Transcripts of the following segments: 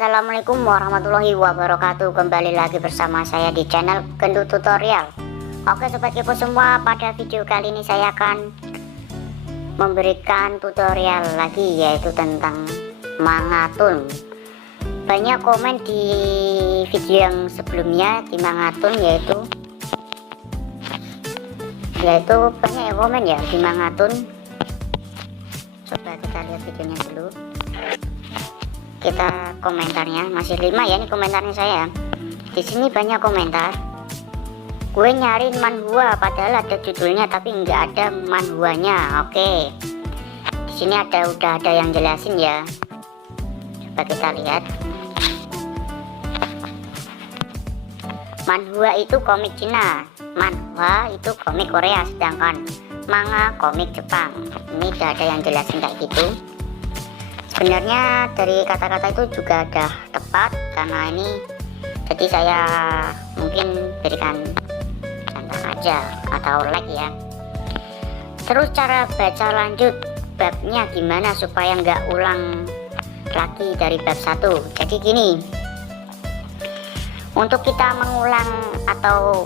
Assalamualaikum warahmatullahi wabarakatuh. Kembali lagi bersama saya di channel Gendut Tutorial. Oke sobat kepo semua, pada video kali ini saya akan memberikan tutorial lagi, yaitu tentang Mangatun. Banyak komen di video yang sebelumnya di Mangatun, yaitu banyak yang komen ya di Mangatun. Coba kita lihat videonya dulu. Kita komentarnya masih 5 ya, ini komentarnya saya. Di sini banyak komentar. Gue nyari manhwa padahal ada judulnya tapi nggak ada manhwanya. Oke. Di sini udah ada yang jelasin ya. Coba kita lihat. Manhwa itu komik Cina, manhwa itu komik Korea, sedangkan manga komik Jepang. Ini udah ada yang jelasin kayak gitu. Sebenarnya dari kata-kata itu juga ada tepat, karena ini jadi saya mungkin berikan contoh aja atau like ya. Terus cara baca lanjut babnya gimana supaya nggak ulang lagi dari bab 1. Jadi gini, untuk kita mengulang atau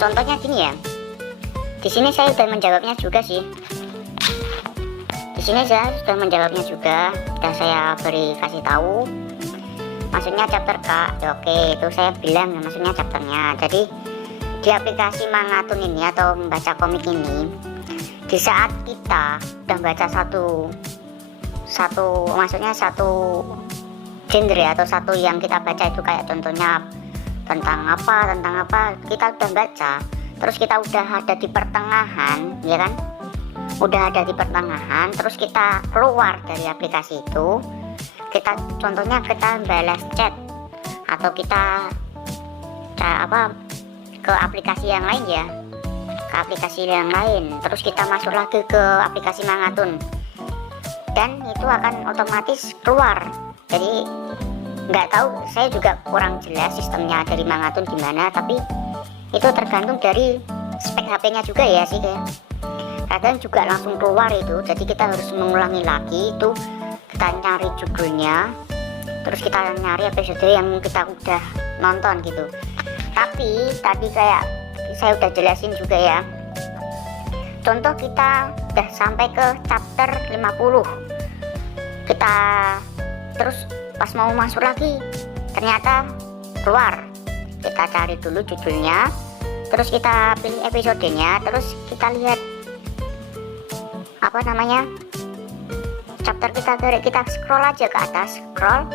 contohnya gini ya, di sini saya sudah menjawabnya juga sih. Di sini saya sudah menjawabnya juga, dan saya kasih tahu maksudnya chapter Kak. Ya, oke, itu saya bilang ya, maksudnya chapternya. Jadi di aplikasi Mangatun ini atau membaca komik ini, di saat kita udah baca satu genre atau satu yang kita baca itu, kayak contohnya tentang apa kita udah baca, terus kita udah ada di pertengahan ya kan, terus kita keluar dari aplikasi itu, contohnya kita balas chat atau kita ke aplikasi yang lain ya, terus kita masuk lagi ke aplikasi Mangatun, dan itu akan otomatis keluar. Jadi nggak tahu, saya juga kurang jelas sistemnya dari Mangatun gimana, tapi itu tergantung dari spek HP-nya juga ya sih kayak. Kadang juga langsung keluar itu, jadi kita harus mengulangi lagi itu, kita nyari judulnya, terus kita nyari episode yang kita udah nonton gitu. Tapi tadi kayak saya udah jelasin juga ya, contoh kita udah sampai ke chapter 50, kita terus pas mau masuk lagi ternyata keluar, kita cari dulu judulnya, terus kita pilih episodenya, terus kita lihat chapter kita scroll aja ke atas, scroll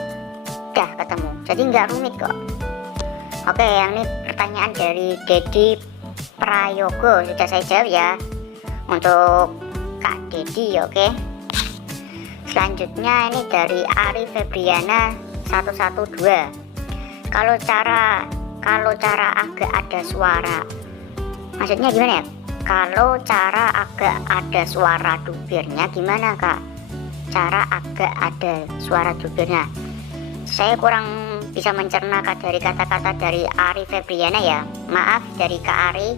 udah ketemu, jadi nggak rumit kok. Oke, yang ini pertanyaan dari Dedi Prayogo sudah saya jawab ya untuk Kak Dedi. Oke, selanjutnya ini dari Ari Febriana 112. Kalau cara agak ada suara, maksudnya gimana ya? Kalau cara agak ada suara dubirnya gimana Kak? Cara agak ada suara dubirnya, saya kurang bisa mencerna dari kata-kata dari Ari Febriana ya. Maaf dari Kak Ari,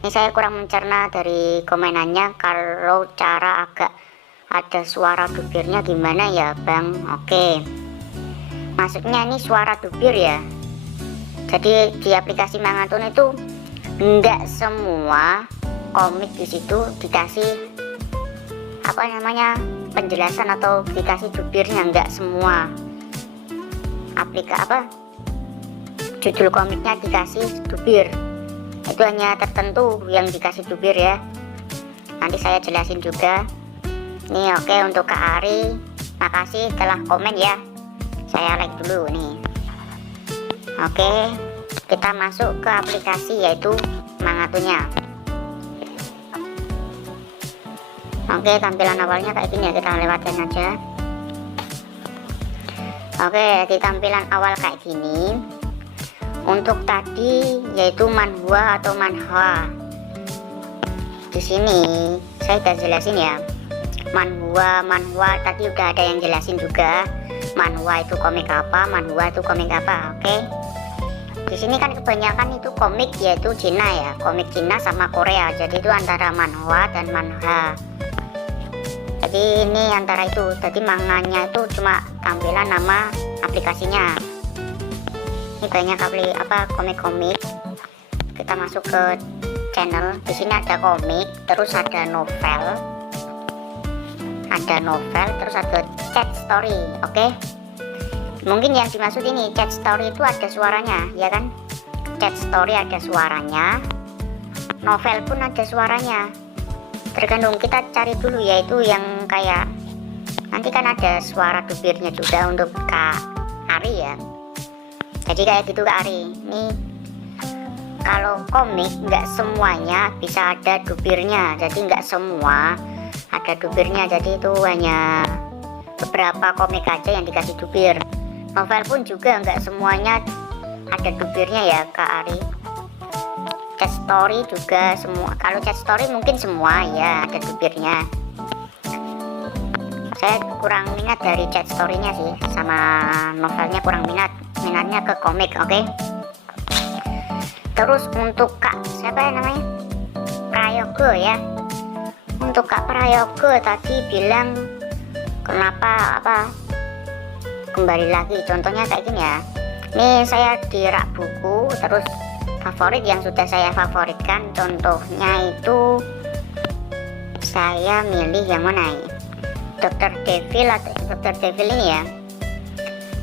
ini saya kurang mencerna dari komenannya. Kalau cara agak ada suara dubirnya gimana ya Bang? Oke, maksudnya ini suara dubir ya. Jadi di aplikasi Mangatun itu enggak semua komik di situ dikasih penjelasan atau dikasih jubirnya, enggak semua judul komiknya dikasih jubir, itu hanya tertentu yang dikasih jubir ya. Nanti saya jelasin juga nih. Oke, untuk Kak Ari, makasih telah komen ya, saya like dulu nih. Oke, kita masuk ke aplikasi yaitu Mangatunnya. Oke, tampilan awalnya kayak gini ya, kita lewatin aja. Oke, di tampilan awal kayak gini. Untuk tadi yaitu manhwa atau manhwa. Di sini saya udah jelasin ya. Manhwa tadi udah ada yang jelasin juga. Manhwa itu komik apa, manhwa itu komik apa. Oke. Di sini kan kebanyakan itu komik yaitu Cina ya, komik Cina sama Korea. Jadi itu antara manhwa dan manhwa. Jadi ini antara itu, jadi manganya itu cuma tampilan nama aplikasinya. Ini banyak komik-komik. Kita masuk ke channel. Di sini ada komik, terus ada novel, terus ada chat story. Oke. Mungkin yang dimaksud ini chat story itu ada suaranya, ya kan? Chat story ada suaranya, novel pun ada suaranya. Tergantung, kita cari dulu yaitu yang kayak nanti kan ada suara dubirnya juga untuk Kak Ari ya. Jadi kayak gitu Kak Ari. Ini kalau komik nggak semuanya bisa ada dubirnya, jadi nggak semua ada dubirnya, jadi itu hanya beberapa komik aja yang dikasih dubir. Novel pun juga nggak semuanya ada dubirnya ya Kak Ari. Chat story juga semua, kalau chat story mungkin semua ya ada dubirnya. Saya kurang minat dari chat story-nya sih, sama novelnya kurang minatnya ke komik. Oke. Terus untuk Kak siapa ya namanya, Prayogo ya. Untuk Kak Prayogo tadi bilang kenapa kembali lagi, contohnya kayak gini ya. Ini saya di rak buku, terus favorit yang sudah saya favoritkan, contohnya itu saya milih yang mana ini, Dr. Devil atau Dr. Devil ini ya.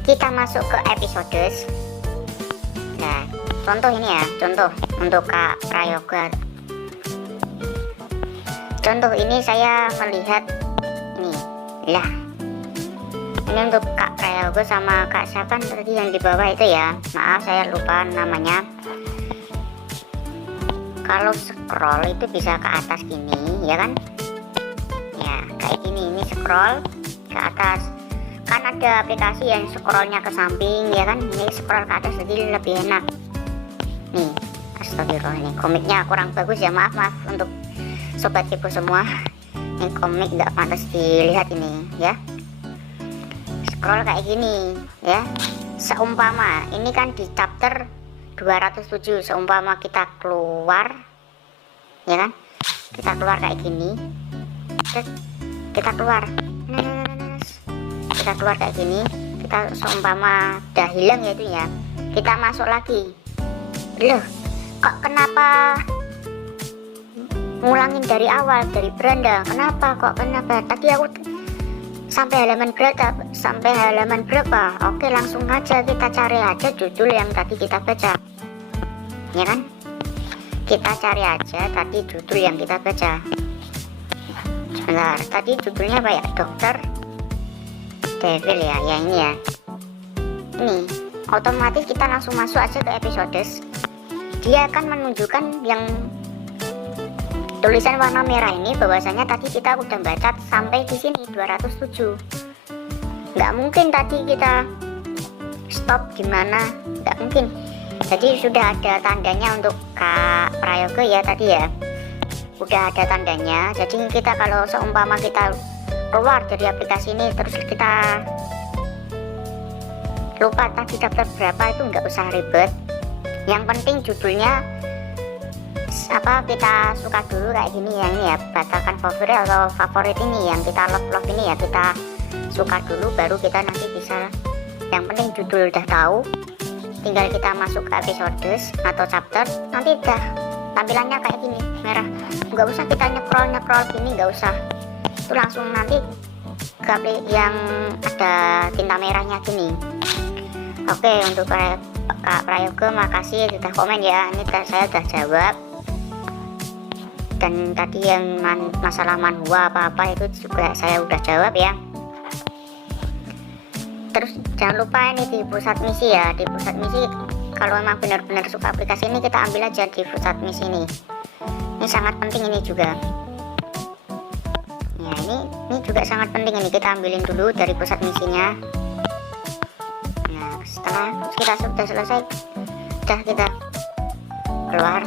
Kita masuk ke episode. Nah, contoh ini ya, contoh untuk Kak Prayoga. Contoh ini saya melihat ini lah. Ini untuk Kak Prayoga sama Kak siapa tadi yang di bawah itu ya. Maaf saya lupa namanya. Kalau scroll itu bisa ke atas gini ya kan. Ya kayak gini, ini scroll ke atas. Kan ada aplikasi yang scrollnya ke samping ya kan. Ini scroll ke atas jadi lebih enak. Nih, astagfirullah, ini komiknya kurang bagus ya, maaf untuk sobat kepo semua. Ini komik nggak pantas dilihat ini ya. Scroll kayak gini ya. Seumpama ini kan di chapter 207, seumpama kita keluar ya kan, kita keluar kayak gini, kita keluar kayak gini, kita seumpama udah hilang ya itu ya, kita masuk lagi. Loh kok kenapa ngulangin dari awal, dari beranda, kenapa tadi aku sampai halaman berapa? Oke, langsung aja kita cari aja judul yang tadi kita baca ya kan. Kita cari aja tadi judul yang kita baca. Sebentar, tadi judulnya apa ya? Dr. Devil ya, yang ini ya. Ini otomatis kita langsung masuk aja ke episode. Dia akan menunjukkan yang tulisan warna merah ini bahwasanya tadi kita udah baca sampai di sini 207. Nggak mungkin tadi kita stop gimana, nggak mungkin. Jadi sudah ada tandanya untuk Kak Prayoga ya tadi ya, udah ada tandanya. Jadi kita kalau seumpama kita keluar dari aplikasi ini terus kita lupa tadi chapter berapa, itu nggak usah ribet. Yang penting judulnya kita suka dulu kayak gini ya, ini ya, batakan favorit atau favorit ini yang kita love ini ya, kita suka dulu baru kita nanti bisa. Yang penting judul udah tahu, tinggal kita masuk ke episode atau chapter, nanti udah tampilannya kayak gini merah. Nggak usah kita nyekrol gini, nggak usah, itu langsung nanti ke yang ada tinta merahnya gini. Oke, untuk Kak Prayoga makasih sudah komen ya, ini saya udah jawab. Dan tadi yang masalah manhwa apa itu juga saya udah jawab ya. Terus jangan lupa ini di pusat misi ya, di pusat misi kalau memang benar-benar suka aplikasi ini kita ambil aja di pusat misi ini sangat penting ini juga ya. Ini juga sangat penting, ini kita ambilin dulu dari pusat misinya. Nah setelah kita sudah selesai udah kita keluar.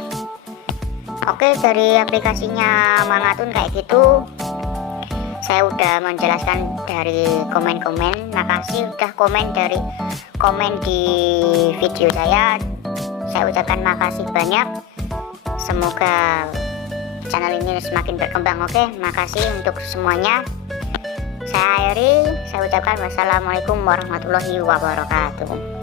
Oke, dari aplikasinya Mangatun kayak gitu. Saya udah menjelaskan dari komen-komen. Makasih udah komen di video saya. Saya ucapkan makasih banyak. Semoga channel ini semakin berkembang. Oke, makasih untuk semuanya. saya akhiri, saya ucapkan wassalamualaikum warahmatullahi wabarakatuh.